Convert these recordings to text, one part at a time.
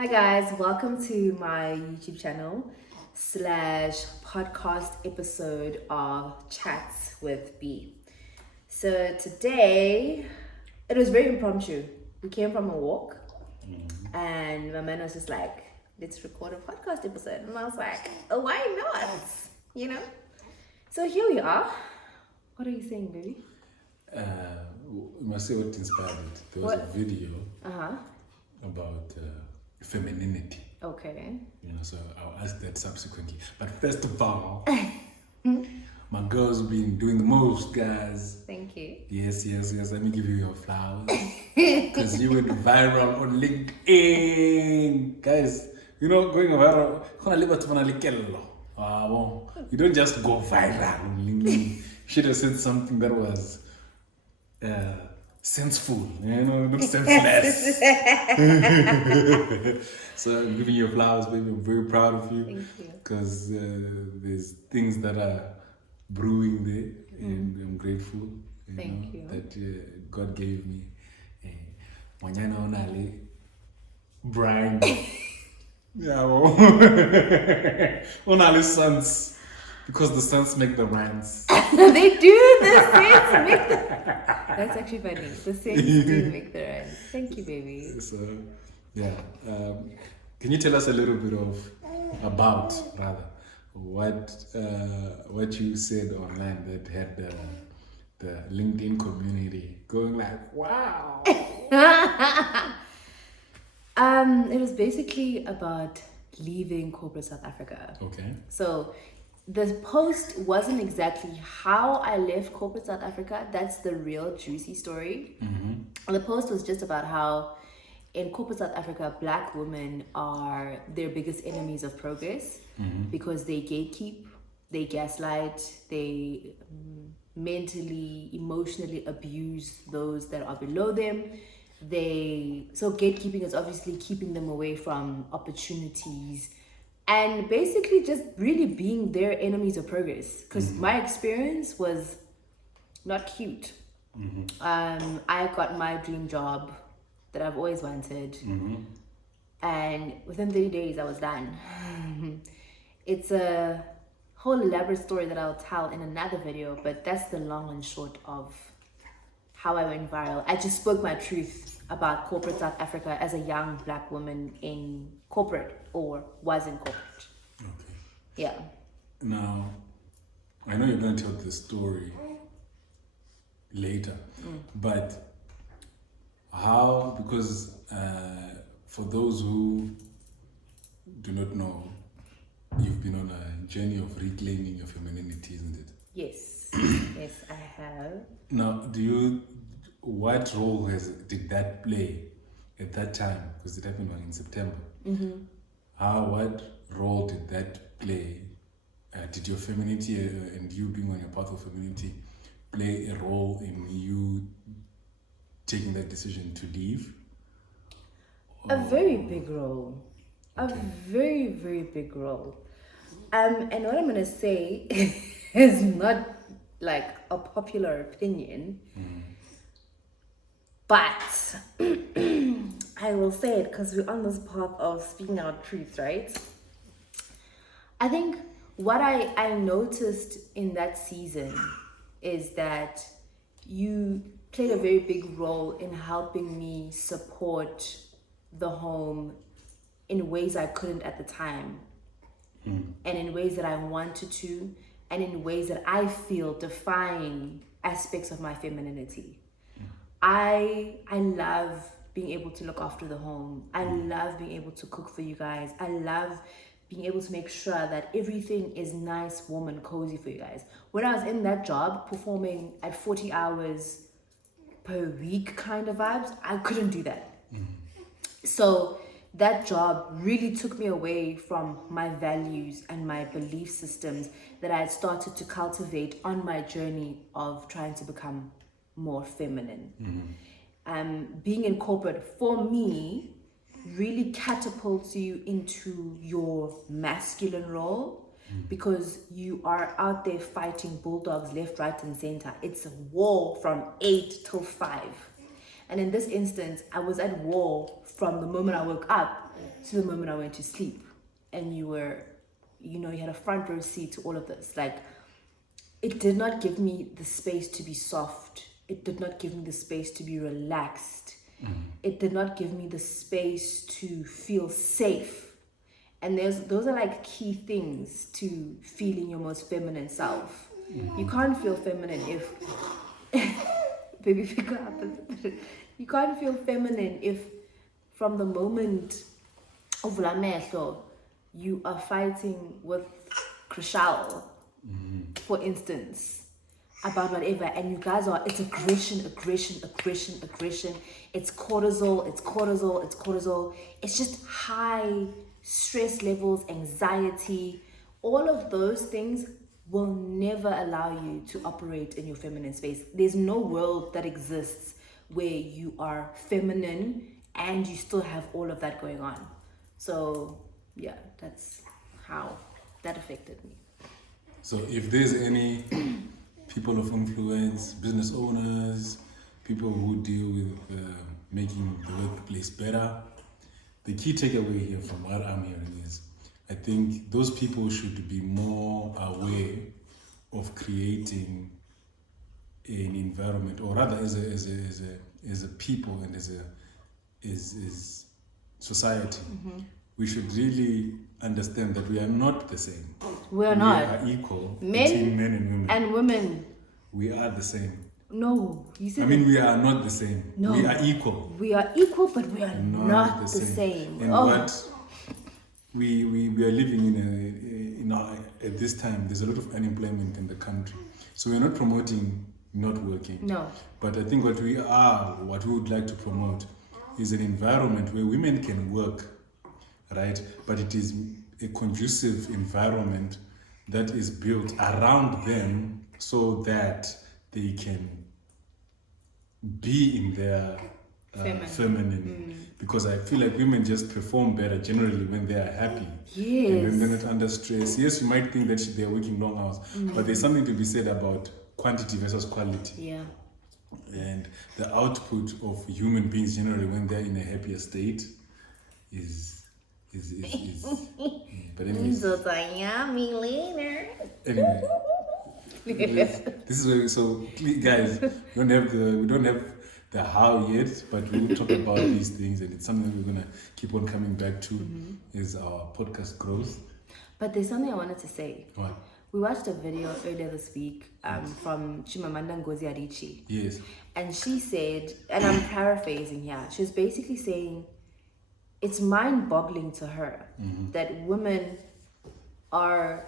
Hi guys, welcome to my YouTube channel / podcast episode of Chats with B. So today, it was very impromptu. We came from a walk and my man was just like, let's record a podcast episode. And I was like, oh, why not? You know? So here we are. What are you saying, baby? You must say what inspired it. There was a video about femininity. Okay. So I'll ask that subsequently. But first of all, my girl's been doing the most, guys. Thank you. Yes. Let me give you your flowers. Because you went viral on LinkedIn. Guys, going viral, you don't just go viral on LinkedIn. Should have said something that was senseful, not senseless. So I'm giving you flowers, baby. I'm very proud of you. Thank you. Because there's things that are brewing there, and I'm grateful. Thank you. That God gave me. Manyana onale Brian. Yeah, well, onale sons. Because the sons make the rhymes. They do. The saints make the... That's actually funny. The saints do make the rhymes. Thank you, baby. So, yeah. Can you tell us a little bit about what you said online that had the LinkedIn community going like, wow? It was basically about leaving corporate South Africa. Okay. So the post wasn't exactly how I left corporate South Africa. That's the real juicy story. Mm-hmm. The post was just about how in corporate South Africa, Black women are their biggest enemies of progress because they gatekeep, they gaslight, they mentally, emotionally abuse those that are below them. So gatekeeping is obviously keeping them away from opportunities and basically just really being their enemies of progress. Because my experience was not cute. I got my dream job that I've always wanted. And within 30 days, I was done. It's a whole elaborate story that I'll tell in another video, but that's the long and short of how I went viral. I just spoke my truth about corporate South Africa as a young Black woman in corporate or was in corporate. Okay. Yeah. Now, I know you're going to tell the story later, but how, because for those who do not know, you've been on a journey of reclaiming your femininity, isn't it? Yes. Yes, I have. Now, what role did that play at that time? Because it happened in September. What role did that play? Did your femininity and you being on your path of femininity play a role in you taking that decision to leave? A very big role. Okay. A very, very big role. And what I'm going to say is not like a popular opinion, but I will say it because we're on this path of speaking our truth, right? I think what I noticed in that season is that you played a very big role in helping me support the home in ways I couldn't at the time, and in ways that I wanted to, and in ways that I feel define aspects of my femininity. I love being able to look after the home. I love being able to cook for you guys. I love being able to make sure that everything is nice, warm, and cozy for you guys. When I was in that job, performing at 40 hours per week kind of vibes, I couldn't do that. So that job really took me away from my values and my belief systems that I had started to cultivate on my journey of trying to become more feminine. Being in corporate, for me, really catapults you into your masculine role because you are out there fighting bulldogs left, right, and center. It's a war from 8 till 5. And in this instance, I was at war from the moment I woke up to the moment I went to sleep. And you were, you had a front row seat to all of this. Like, it did not give me the space to be soft. It did not give me the space to be relaxed. It did not give me the space to feel safe. And those are like key things to feeling your most feminine self. You can't feel feminine if baby pick up. You can't feel feminine if from the moment of Lamehlo you are fighting with Krishal, for instance, about whatever, and you guys are, it's aggression. It's cortisol. It's just high stress levels, anxiety. All of those things will never allow you to operate in your feminine space. There's no world that exists where you are feminine and you still have all of that going on. So yeah, that's how that affected me. So if there's any people of influence, business owners, people who deal with making the workplace better, the key takeaway here from what I'm hearing is, I think those people should be more aware of creating an environment, or rather as a people and as society. We should really understand that we are not the same. We are not. We are equal Men between men and women. And women. We are the same. No, you said. I mean, we are not the same. No. We are equal. We are equal, but we are not the same. And what we are living in at this time, there's a lot of unemployment in the country. So we're not promoting not working. No. But I think what we would like to promote is an environment where women can work, right? But it is a conducive environment that is built around them so that they can be in their feminine. Because I feel like women just perform better generally when they are happy. Yes. And when they're not under stress. Yes, you might think that they're working long hours, but there's something to be said about quantity versus quality. Yeah. And the output of human beings generally when they're in a happier state is but anyways. Anyway, this is where guys, we don't have the how yet, but we will talk about these things, and it's something we're gonna keep on coming back to is our podcast growth. But there's something I wanted to say. What? We watched a video earlier this week from Chimamanda Ngozi Adichie. Yes. And she said, and I'm paraphrasing here, she was basically saying it's mind-boggling to her that men are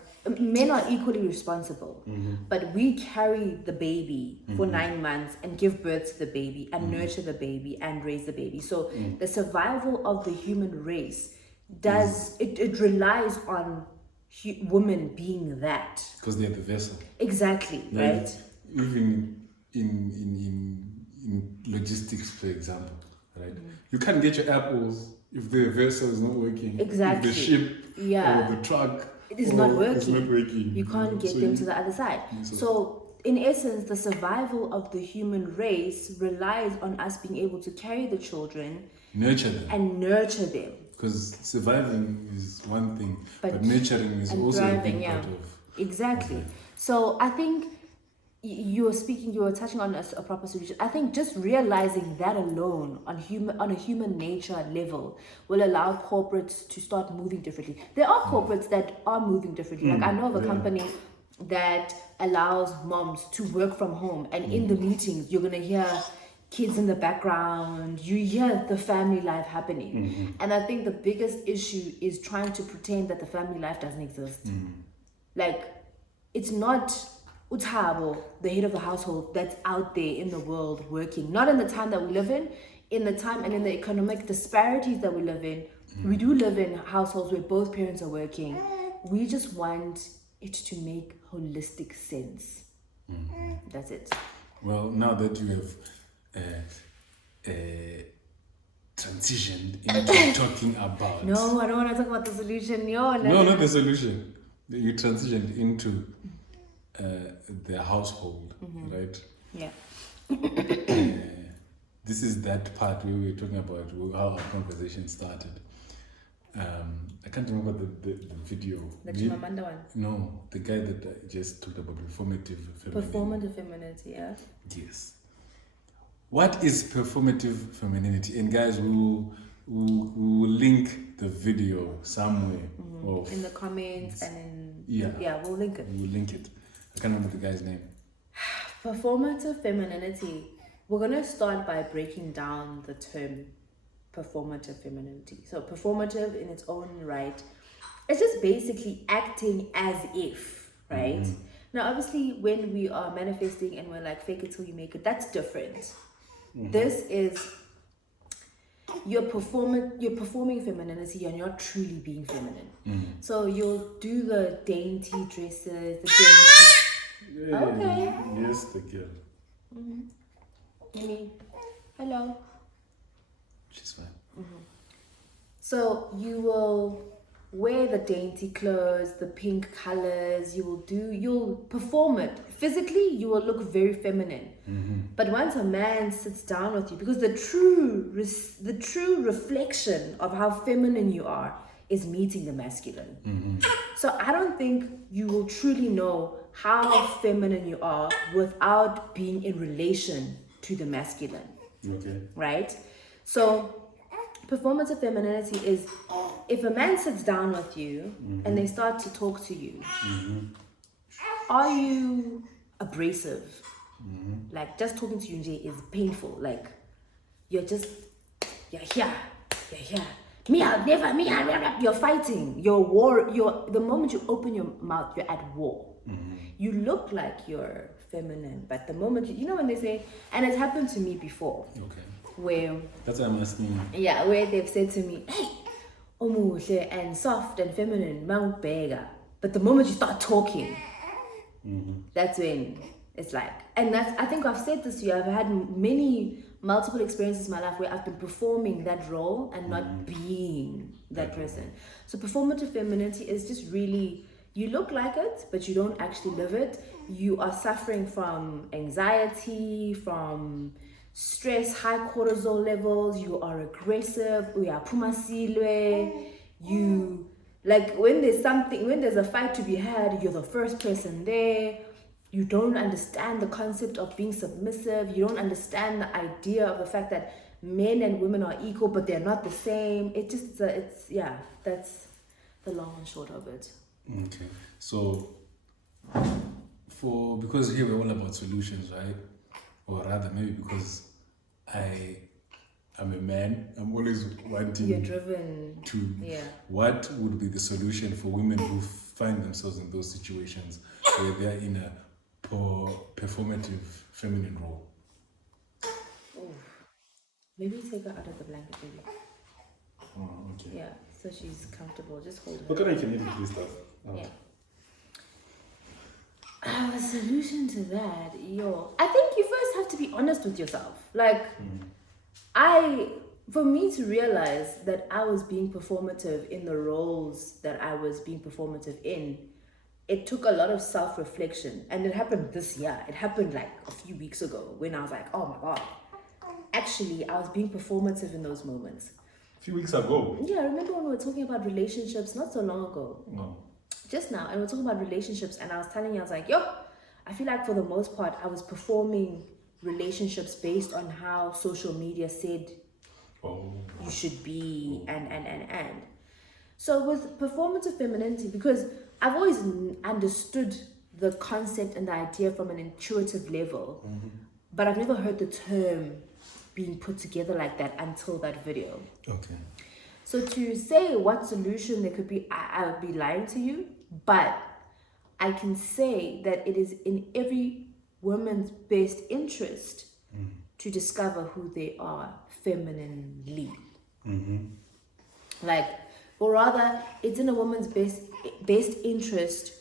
equally responsible, but we carry the baby for 9 months and give birth to the baby and nurture the baby and raise the baby. So the survival of the human race it relies on women being that, because they're the vessel. Exactly, like, right? Even in logistics, for example, right? You can't get your apples if the vessel is not working. Exactly. If the ship or the truck is not working. It's not working. You can't get them to the other side. So in essence, the survival of the human race relies on us being able to carry the children, nurture them. Because surviving is one thing, but nurturing is also thriving, a big part of. Exactly. Okay. So I think you were touching on a proper solution. I think just realizing that alone on a human nature level will allow corporates to start moving differently. There are corporates that are moving differently. Like I know of a company that allows moms to work from home, and in the meetings you're gonna hear kids in the background, you hear the family life happening. And I think the biggest issue is trying to pretend that the family life doesn't exist. Like, it's not Utabo, the head of the household, that's out there in the world working. Not in the time that we live in the time and in the economic disparities that we live in. We do live in households where both parents are working. We just want it to make holistic sense. That's it. Well, now that you have transitioned into talking about... No, I don't want to talk about the solution. No, not the solution. You transitioned into the household, right? Yeah. This is that part where we were talking about how our conversation started. can't remember the video. The Chimamanda one. No, the guy that I just talked about, performative femininity. Performative femininity, yeah. Yes. What is performative femininity? And guys, we will link the video somewhere. In the comments and in... Yeah, we'll link it. We'll link it. I can't remember the guy's name. Performative femininity. We're going to start by breaking down the term performative femininity. So performative in its own right, it's just basically acting as if, right? Now, obviously, when we are manifesting and we're like, fake it till you make it, that's different. This is you're performing femininity and you're truly being feminine. So you'll do the dainty dresses, the dainty... Okay. Yes, the girl. Amy, hello. She's fine. So you will wear the dainty clothes, the pink colors, you'll perform it. Physically, you will look very feminine. But once a man sits down with you, because the true reflection of how feminine you are is meeting the masculine. So I don't think you will truly know how feminine you are without being in relation to the masculine. Okay. Right? So performative femininity is if a man sits down with you and they start to talk to you, are you abrasive? Like just talking to you is painful. Like you're here. You're fighting. The moment you open your mouth, you're at war. You look like you're feminine, but the moment you know when they say, and it's happened to me before. Okay. Where that's what I'm asking. Yeah, where they've said to me, hey, omuhle and soft and feminine, mangubheka. But the moment you start talking, that's when it's like, and that's, I think I've said this to you, I've had multiple experiences in my life where I've been performing that role and not being that person. So performative femininity is just really, you look like it, but you don't actually live it. You are suffering from anxiety, from stress, high cortisol levels, you are aggressive, you like when there's a fight to be had, you're the first person there. You don't understand the concept of being submissive. You don't understand the idea of the fact that men and women are equal, but they're not the same. That's the long and short of it. Okay. So because here we're all about solutions, right? Or rather, maybe because I'm a man, I'm always wanting... You're driven to... Yeah. What would be the solution for women who find themselves in those situations where they're in a performative feminine role? Ooh. Maybe take her out of the blanket, baby. Oh, okay. Yeah, so she's comfortable. Just hold her. What can I edit this stuff? Oh. Yeah. A solution to that, I think you first have to be honest with yourself. Like, for me to realize that I was being performative in the roles that I was being performative in, it took a lot of self-reflection. And it happened this year. It happened like a few weeks ago when I was like, oh my God. Actually, I was being performative in those moments. A few weeks ago? Yeah, I remember when we were talking about relationships not so long ago. No. Just now, and we're talking about relationships, and I was telling you, I was like, I feel like for the most part, I was performing relationships based on how social media said you should be, and. So with performative femininity, because I've always understood the concept and the idea from an intuitive level, but I've never heard the term being put together like that until that video. Okay. So to say what solution there could be, I would be lying to you, but I can say that it is in every woman's best interest to discover who they are femininely. Like, or rather, it's in a woman's best interest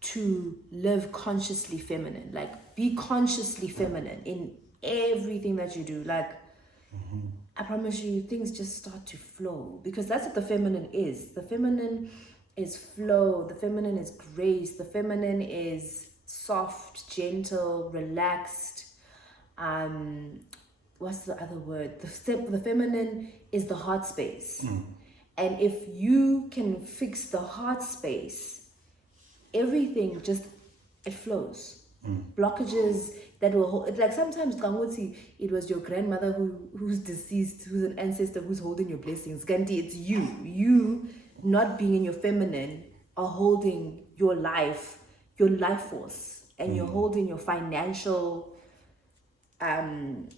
to live consciously feminine. Like, be consciously feminine in everything that you do. Like, I promise you, things just start to flow, because that's what the feminine is. The feminine is flow. The feminine is grace. The feminine is soft, gentle, relaxed. What's the other word? The feminine is the heart space. And if you can fix the heart space, everything just, it flows. Blockages that will hold, like sometimes Kanguti, it was your grandmother who's deceased, who's an ancestor who's holding your blessings. Gandhi, it's you not being in your feminine are holding your life force, and you're holding your financial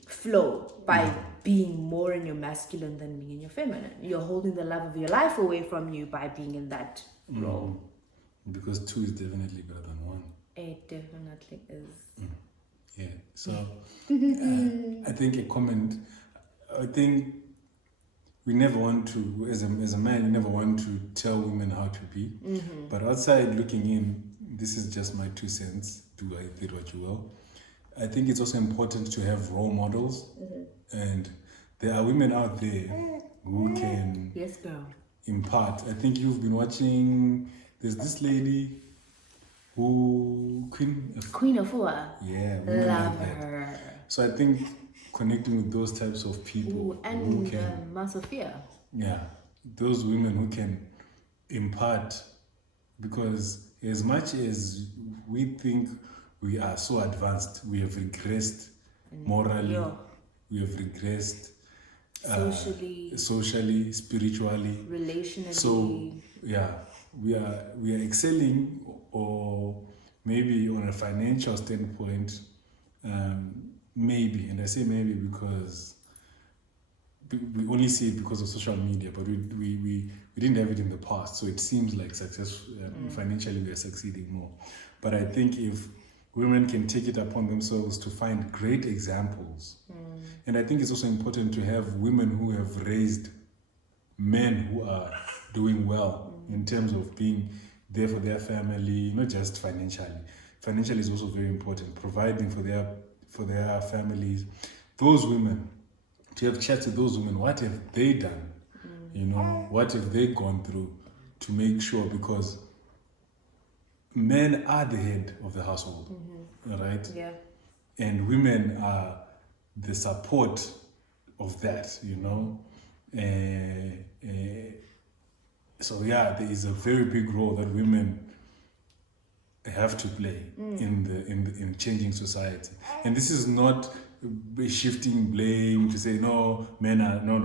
flow by being more in your masculine than being in your feminine. You're holding the love of your life away from you by being in that role. Because two is definitely better than one. It definitely is. Yeah. So I think a comment. I think we never want to, as a man, you never want to tell women how to be. But outside looking in, this is just my 2 cents. Do I did what you will? I think it's also important to have role models, and there are women out there who can Yes, girl. impart. I think you've been watching. There's this lady who Queen of Fua. yeah, women Love like that. her. So I think connecting with those types of people And who can, Masofia. yeah, those women who can impart, because as much as we think we are so advanced, we have regressed morally, Yeah. we have regressed Socially, spiritually, relationally. so yeah, we are excelling, or maybe on a financial standpoint, maybe, and I say maybe because we only see it because of social media, but we didn't have it in the past, so it seems like success. Financially we are succeeding more, but I think if women can take it upon themselves to find great examples, and I think it's also important to have women who have raised men who are doing well in terms of being there for their family, not just financially. Financially is also very important, providing for their families. Those women, to have chats with those women, what have they done? You know, what have they gone through to make sure, because men are the head of the household, right? Yeah. And women are the support of that, you know. So yeah, there is a very big role that women have to play in changing society. And this is not shifting blame to say no, men are no.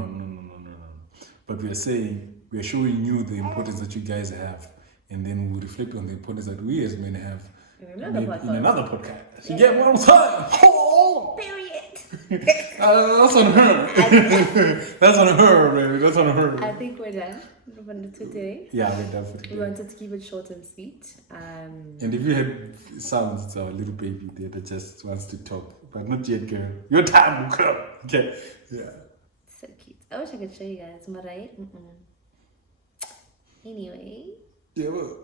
But we are showing you the importance that you guys have, and then we reflect on the importance that we as men have In another podcast. You get what I'm saying? Period. That's on her. That's on her, baby. That's on her. I think we're done for today. Yeah, we're done for We today. wanted to keep it short and sweet. And if you had sounds, it's our little baby there that just wants to talk. But not yet, girl. Your time will come. Okay. Yeah. So cute. I wish I could show you guys, am I right? Anyway. Yeah, well.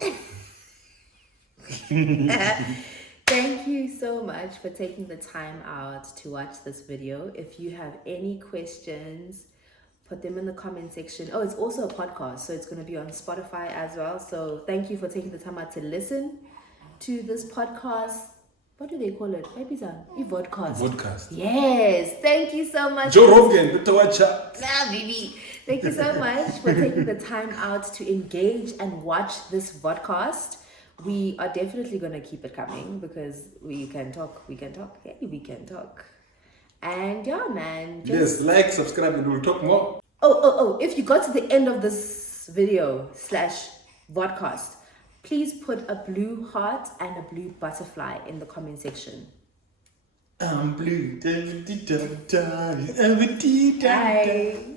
Thank you so much for taking the time out to watch this video. If you have any questions, put them in the comment section. Oh, it's also a podcast, so it's going to be on Spotify as well. So thank you for taking the time out to listen to this podcast. What do they call it? Maybe it's a vodcast. Vodcast. Yes. Thank you so much. Joe Rogan, better watch out. Nah, baby. Thank you so much for taking the time out to engage and watch this vodcast. We are definitely going to keep it coming because we can talk. Hey, we can talk. And yeah, man. Yes, like, subscribe, and we'll talk more. Oh, if you got to the end of this video / vodcast, please put a blue heart and a blue butterfly in the comment section. I'm blue. Bye.